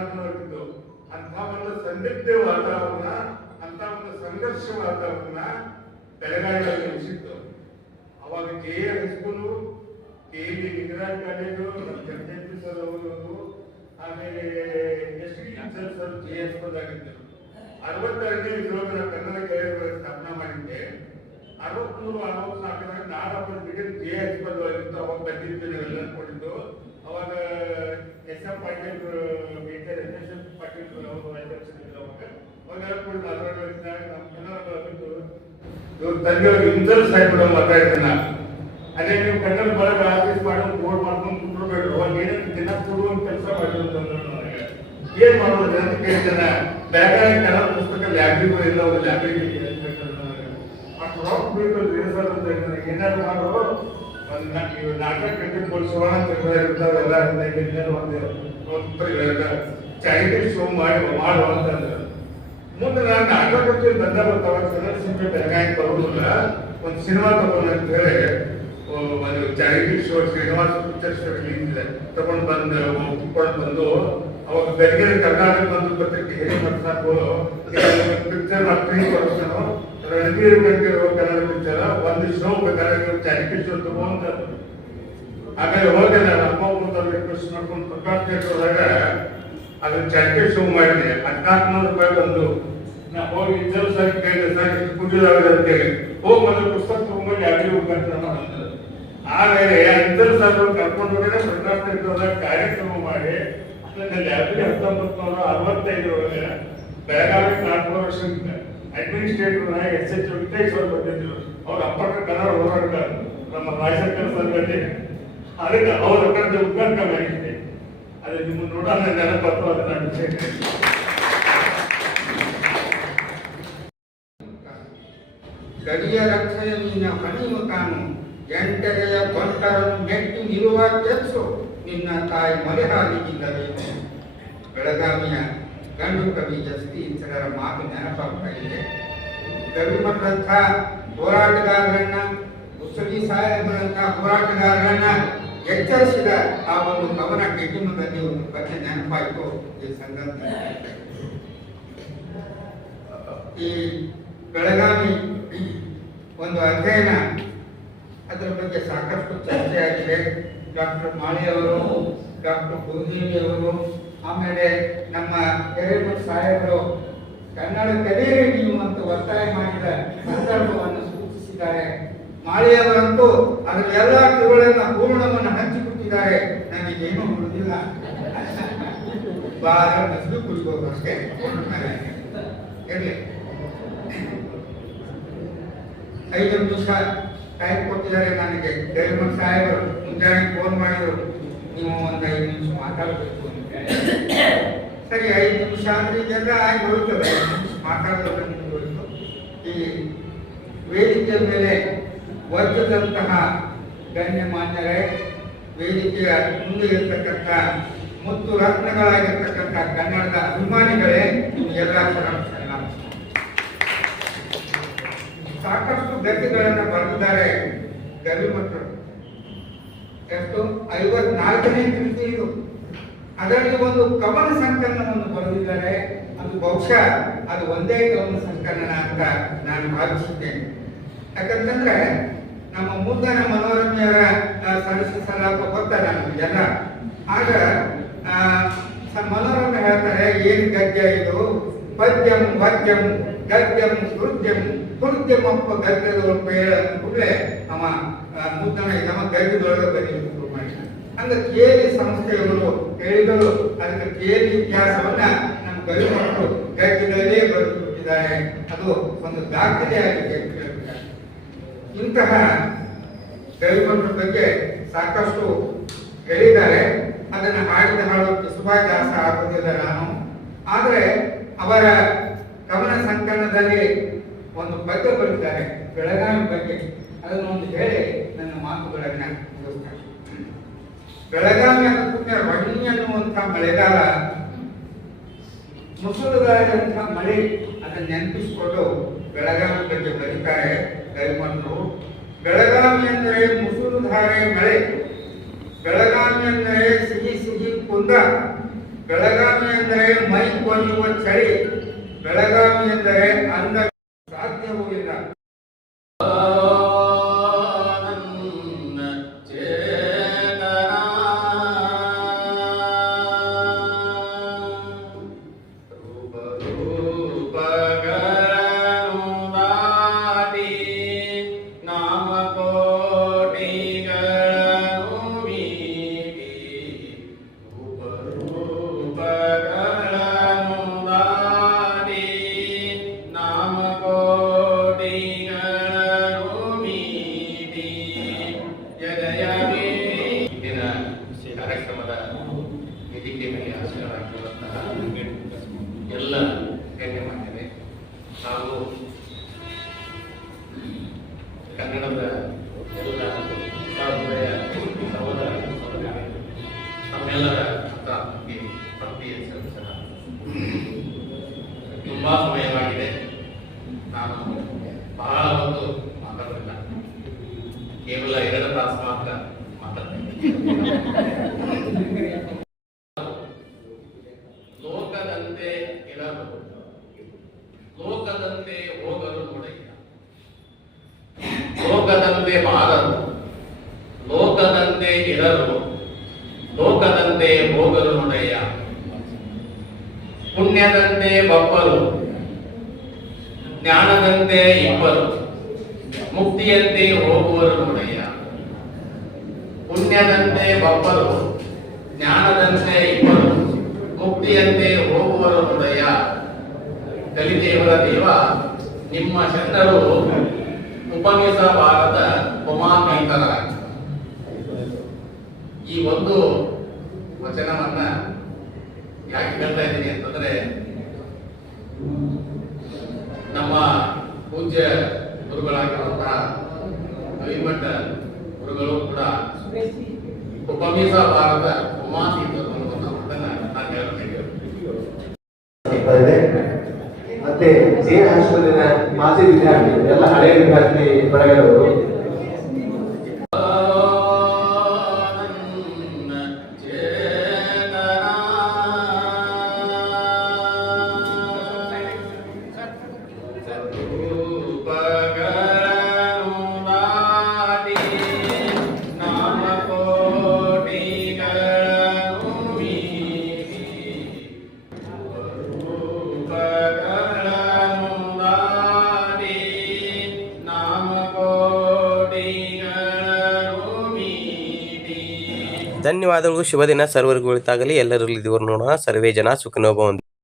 ಸಾಧನವಾಗಿದ್ದು ಅಂತ ಒಂದು ಸಂದಿಗ್ಧ ವಾತಾವರಣ, ಅಂತ ಒಂದು ಸಂಘರ್ಷ ವಾತಾವರಣ ಬೆಳಗಾವಿಯಲ್ಲಿ ನಿಲ್ಲಿಸಿತ್ತು. ಅವಾಗ KA high school, KD Lingaraj college, Jagadish sir ಅವರು, ಆಮೇಲೆ SD ಸರ್ JS ಆಗಿದ್ದರು. 62ನೇ ಇದ್ರೊಳಗೆ ಕನ್ನಡ ಕಾಲೇಜುಗಳ ಸ್ಥಾಪನಾ ಮಾಡಿದ್ದೆ. 63-64 ನಾನು KA ಹೈಸ್ಕೂಲ್ ಆಗಿತ್ತು. ಅವಾಗ ಬಂದಿದ್ದು ಎಲ್ಲ ಕೊಟ್ಟಿದ್ದು. ಅವಾಗ SM Patil, major SS Patil ಅವರು ಅಧ್ಯಕ್ಷರಿದ್ದರು. ಅವಾಗ ಕೂಡ ನಮ್ಮ ಕನ್ನಡ ಇವ್ರ ತಂದೆಯವ್ರಿಗೆ ಇಂಜಲ್ ಸಾಯ್ಬಿಡೋ ಮಾತಾಡ್ತೀನಿ. ಅದೇ ನೀವು ಕನ್ನಡ ಬಳಗ ಆಫೀಸ್ ಮಾಡೋ ಬೋರ್ಡ್ ಮಾಡ್ಕೊಂಡು ಕುಟ್ರಬೇಡ್ರು. ಅವಾಗ ಏನೇನು ದಿನ ಕೊಡುವಂತ ಕೆಲಸ ಮಾಡಿದ್ರು ಅಂತಂದ್ರೆ ನನಗೆ ಏನ್ ಮಾಡೋದು ಅಂತ ಕೇಳ್ತಾನೆ. ಬೆಳಗಾವಿ ಕನ್ನಡ ಪುಸ್ತಕ ಲ್ಯಾಬ್ರಿಗಳು ಇಲ್ಲ, ಒಂದು ಲ್ಯಾಬ್ರರಿ ಅಷ್ಟು ರಾಕ್ ಬೇಕು ಸರ್ ಅಂತ ಏನಾದ್ರು ಮಾಡೋ ಒಂದು ನಾಟಕ ಕಟ್ಟಿಟ್ಕೊಂಡು ಸುವರ್ಣ ಇರ್ತಾವೆಲ್ಲ ಒಂದು ಚಾರಿಟಿ ಶೋ ಮಾಡುವ ಅಂತಂದ್ರೆ ಮುಂದೆ ನಾನು ನಾಟಕಕ್ಕೆ ಬಂದ ಬರ್ತಾವ ಕನ್ನಡ ಸಿನಿಮಾ ಬೆಳಗಾವಿ ಬರೋದಿಲ್ಲ. ಒಂದು ಸಿನಿಮಾ ತಗೊಂಡು ಅಂತ ಹೇಳಿ ಒಂದು charity show Srinivasa picture show ಇದೆ ತಗೊಂಡು ಬಂದು ಅವಾಗ ಬೆಳಗ್ಗೆ ಕರ್ನಾಟಕ ಒಂದು ಪತ್ರಿಕೆ ಹೇಳಿ ಮಾಡ್ತಾಕೋ ಪಿಕ್ಚರ್ ಫ್ರೀ ಕೊಡ್ತಾನೋ ರಣಬೀರ್ ಕಂಡಿರುವ ಕನ್ನಡ ಪಿಕ್ಚರ್ ಒಂದು ಶೋ ಬೇಕಾದ್ರೆ ಚಾರಿಟಿ ಶೋ ತಗೊಂಡ ಆಮೇಲೆ ಹೋಗಿ ನಾನು ಅಮ್ಮ ರಿಕ್ವೆಸ್ಟ್ ಮಾಡ್ಕೊಂಡು ಪ್ರಕಾಶ್ ಥಿಯೇಟರ್ ಒಳಗ ಅದನ್ನ ಚಾರಿಟಿ ಶೋ ಮಾಡಿದೆ. 1400 ರೂಪಾಯಿ ಬಂದು ನಾ ಹೋಗಿ ಇಂಜಲ್ ಸರ್ ಕೇಳಿದೆ, ಸರ್ ಇಷ್ಟು ಕುಡಿದಾವೆ ಅಂತೇಳಿ ಹೋಗಿ ಮೊದಲು ಪುಸ್ತಕ ತಗೊಂಡು ಯಾವ್ದು ಹೋಗ್ಬಂತ ಬಂದ. ಆಮೇಲೆ ಇಂಜಲ್ ಸರ್ ಕರ್ಕೊಂಡು ಹೋಗಿ ಪ್ರಕಾಶ್ ಥಿಯೇಟರ್ ಕಾರ್ಯಕ್ರಮ ಮಾಡಿ ಅದರಲ್ಲಿ 1965 ಒಳಗೆ Belagavi corporation administrator SH Venkatesh ಅವರು ಬಂದಿದ್ರು. ಅವ್ರ ಅಪ್ಪಕ್ಕ ಕನ್ನಡ ಹೋರಾಟಗಾರ ನಮ್ಮ ರಾಜಶೇಖರ್ ಸಂಗತಿ. ಅದಕ್ಕೆ ಅವ್ರ ಕಡೆ ಉದ್ಘಾಟನೆ ಮಾಡಿದ್ದೆ. ಅದು ನಿಮ್ಮ ನೋಡೋಣ ನೆನಪತ್ತು ಅದನ್ನ ವಿಷಯ ಗಡಿಯ ರಕ್ಷಣೆ ನಿನ್ನ ಹಣಿವು ತಾನು ಎಂಟರೆಯ ಬಂಟರನ್ನು ಮೆಟ್ಟಿ ನಿರುವ ಕೆಚ್ಚು ನಿನ್ನ ತಾಯಿ ಮಲೆಹಾಲಿಗಿಲ್ಲವೇನು. ಬೆಳಗಾವಿಯ ಗಂಡು ಕವಿ ಜಸ್ತಿ ಇತರರ ಮಾತು ನೆನಪಾಗ್ತಾ ಇದೆ. ಗವಿಮಠರಂಥ ಹೋರಾಟಗಾರರನ್ನ, ಉಸಲಿ ಸಾಹೇಬರಂಥ ಹೋರಾಟಗಾರರನ್ನ ಎಚ್ಚರಿಸಿದ ಆ ಒಂದು ಕವನ ಕಿಟಿಮದಲ್ಲಿ ಒಂದು ಕಥೆ ನೆನಪಾಯಿತು ಈ ಸಂದರ್ಭ. ಈ ಬೆಳಗಾವಿ ಒಂದು ಅಧ್ಯಯನ, ಅದರ ಬಗ್ಗೆ ಸಾಕಷ್ಟು ಚರ್ಚೆ ಆಗಿದೆ. ಡಾಕ್ಟರ್ ಮಾಳಿಯವರು, ಡಾಕ್ಟರ್ ಗುರುದೇವಿಯವರು, ಆಮೇಲೆ ನಮ್ಮ ಹಿರೇಮಠ ಸಾಹೇಬರು ಕನ್ನಡ ಕಲಿಯಿರಿ ನೀವು ಅಂತ ಒತ್ತಾಯ ಮಾಡಿದ ಸಂದರ್ಭವನ್ನು ಸೂಚಿಸಿದ್ದಾರೆ. ಮಾಳಿಯವರಂತೂ ಅದರ ಎಲ್ಲ ತಿರುಳನ್ನ ಪೂರ್ಣವನ್ನು ಹಂಚಿಕೊಟ್ಟಿದ್ದಾರೆ. ನನಗೇನು ಉಳಿದಿಲ್ಲ, ಬಾರ ನಸಲು ಕುಡಿಬೋದು ಅಷ್ಟೇ. ಇರಲಿ, 5 ನಿಮಿಷ ಟೈಮ್ ಕೊಟ್ಟಿದ್ದಾರೆ ನನಗೆ. ಹಿರೇಮಠ ಸಾಹೇಬರು ಮುಂಜಾನೆ ಫೋನ್ ಮಾಡಿದ್ರು, ನೀವು ಒಂದು 5 ನಿಮಿಷ ಮಾತಾಡಬೇಕು. ಸರಿ, 5 ನಿಮಿಷ ಅಂದ್ರೆ ಇದೆಲ್ಲ ಆಗಿ ಹೋಗ್ತದೆ, ಮಾತಾಡೋದನ್ನು ಹೋಯಿತು. ಈ ವೇದಿಕೆ ಮೇಲೆ ವರ್ಗದಂತಹ ಗಣ್ಯಮಾನ್ಯರೇ, ವೇದಿಕೆಯ ಮುಂದೆ ಇರತಕ್ಕಂಥ ಮುತ್ತು ರತ್ನಗಳಾಗಿರ್ತಕ್ಕಂಥ ಕನ್ನಡದ ಅಭಿಮಾನಿಗಳೇ, ನಿಮಗೆಲ್ಲ ಶರಣ. ಸಾಕಷ್ಟು ಗತಿಗಳನ್ನು ಬರೆದಿದ್ದಾರೆ ಗವಿಮಠರು. ಎಷ್ಟು 54ನೇ ಕೃತಿ ಇದು. ಅದರಲ್ಲಿ ಒಂದು ಕವನ ಸಂಕಲನವನ್ನು ಬರೆದಿದ್ದಾರೆ. ಅದು ಬಹುಶಃ ಅದು ಒಂದೇ ಕವನ ಸಂಕಲನ ಅಂತ ನಾನು ಭಾವಿಸಿದ್ದೇನೆ. ಯಾಕಂತಂದ್ರೆ ನಮ್ಮ ಮುದ್ದನ ಮನೋರಮೆಯವರ ಸಲ್ಲಿಸಲಾಪ ಗೊತ್ತ ನಮಗೆಲ್ಲ. ಆಗ ಮನೋರಮೆ ಹೇಳ್ತಾರೆ, ಏನು ಗದ್ಯ ಇದು, ಪದ್ಯಂ ವದ್ಯಂ ಗದ್ಯಂ ಹೃದ್ಯಂ ಹೃದ್ಯಮಪ್ಪ ಗದ್ಯದ ಪೇಳ ಕೂಡಲೇ ಅವ ಮುದ್ದನ ನಮ್ಮ ಗದ್ಯದೊಳಗೆ ಬರೀಲಿಕ್ಕೆ ಶುರು ಮಾಡಿದ. ಅಂದ್ರೆ ಕೇಳಿ ಸಂಸ್ಥೆಯವರು ಹೇಳಿದರು, ಅದಕ್ಕೆ ಕೇಳಿ ಇತಿಹಾಸವನ್ನ ನಮ್ಮ ಗವಿಮಠರು ಗದ್ಯದಲ್ಲೇ ಬರೆದುಕೊಟ್ಟಿದ್ದಾರೆ. ಅದು ಒಂದು ದಾಖಲೆಯಾಗಿದೆ. ಇಂತಹ ಗವಿಮಠರ ಬಗ್ಗೆ ಸಾಕಷ್ಟು ಹೇಳಿದ್ದಾರೆ. ಅದನ್ನು ಹಾಡಿದ ಹಾಡು ಸುಭಾದಾಸ ಆಗುವುದಿಲ್ಲ ನಾನು. ಆದರೆ ಅವರ ಕವನ ಸಂಕಲನದಲ್ಲಿ ಒಂದು ಪದ್ಯ ಬರೆದಿದ್ದಾರೆ ಬೆಳಗಾವಿ ಬಗ್ಗೆ. ಅದನ್ನು ಒಂದು ಹೇಳಿ ನನ್ನ ಮಾತುಗಳನ್ನ ಮುಗಿಸ್ತಾರೆ. ಬೆಳಗಾವಿ ಅನ್ನೋದಕ್ಕೆ ರಣಿ ಅನ್ನುವಂಥ ಮಳೆಗಾಲ, ಮುಸುಳುಗಾರಿದಂತಹ ಮಳೆ, ಅದನ್ನು ನೆನಪಿಸಿಕೊಂಡು ಬೆಳಗಾವಿ ಬಗ್ಗೆ ಬರೀತಾರೆ ಗವಿಮಠರು. ಬೆಳಗಾವಿ ಅಂದರೆ ಮುಸುಳುಧಾರೆ ಮಳೆ, ಬೆಳಗಾವಿ ಅಂದರೆ ಸಿಹಿ ಸಿಹಿ ಕುಂದ, ಬೆಳಗಾವಿ ಎಂದರೆ ಮೈ ಕೊಲ್ಲುವ ಚಳಿ, ಬೆಳಗಾವಿ ಎಂದರೆ ಅಂದ ಸಾಧ್ಯವೂ ಇಲ್ಲ. ಕಾರ್ಯಕ್ರಮದ ವೇದಿಕೆ ಮೇಲೆ ಆಸೀನರಾಗಿರುವಂತಹ ಎಲ್ಲ ಗಣ್ಯಮಾನ್ಯರೇ ಹಾಗೂ ಕನ್ನಡದ ಎಲ್ಲ ಸಹೃದಯ ಸಹೋದರ ಸಹೋದರಿಯರೇ, ತಮ್ಮೆಲ್ಲರ ಭಕ್ತಿಯ ಸಲ್ಲಿಸೋಣ. ತುಂಬಾ ಸಮಯವಾಗಿದೆ, ನಾನು ಬಹಳ ಹೊತ್ತು ಮಾತಾಡಲಿಲ್ಲ, ಕೇವಲ 2 ತಾಸು ಮಾತ್ರ ಮಾತಾಡ್ತೇನೆ. ಲೋಕದಂತೆ ಇರಲು, ಲೋಕದಂತೆ ಹೋಗಲು ನೋಡಯ್ಯ, ಲೋಕದಂತೆ ಬಾರಲು, ಲೋಕದಂತೆ ಇರಲು, ಲೋಕದಂತೆ ಹೋಗಲು ನೋಡಯ್ಯ. ಪುಣ್ಯದಂತೆ ಬಪ್ಪಲು, ಜ್ಞಾನದಂತೆ ಇಬ್ಬರು, ಮುಕ್ತಿಯಂತೆ ಹೋಗುವರು ನೋಡಯ್ಯ. ಪುಣ್ಯದಂತೆ ಬಪ್ಪಲು, ಜ್ಞಾನದಂತೆ ಇಬ್ಬರು, ಮುಕ್ತಿಯಂತೆ ಹೋಗುವರು ನೋಡಯ್ಯ. ಕಲಿದೇವರ ದೇವ, ನಿಮ್ಮ ಶರಣರು ಉಪಮಿಸಬಾರದ ಉಮಾತೀತರ. ಈ ಒಂದು ವಚನವನ್ನ ಯಾಕೆ ಹೇಳ್ತಾ ಇದ್ದೀನಿ ಅಂತಂದ್ರೆ, ನಮ್ಮ ಪೂಜ್ಯ ಗುರುಗಳಾಗಿರುವಂತಹ ಅವಿಮಠ ಗುರುಗಳು ಕೂಡ ಉಪಮಿಸಬಾರದ ಉಮಾತೀತರು ಅನ್ನುವಂಥ ಮಾತನ್ನ ನಾನು ಹೇಳಬೇಕು. ಮತ್ತೆ ಜೈನ ಹಾಸ್ಟೆಲಿನ ಮಾಜಿ ವಿದ್ಯಾರ್ಥಿ, ಎಲ್ಲ ಹಳೆಯ ವಿದ್ಯಾರ್ಥಿ ಬಳಗದವರು. ಧನ್ಯವಾದಗಳು. ಶುಭ ದಿನ ಸರ್ವರಿಗೂ ಒಳಿತಾಗಲಿ. ಎಲ್ಲರಲ್ಲಿ ದೇವರು ನೋಡೋಣ. ಸರ್ವೇ ಜನ ಸುಖಿನೋ ಭವಂತು.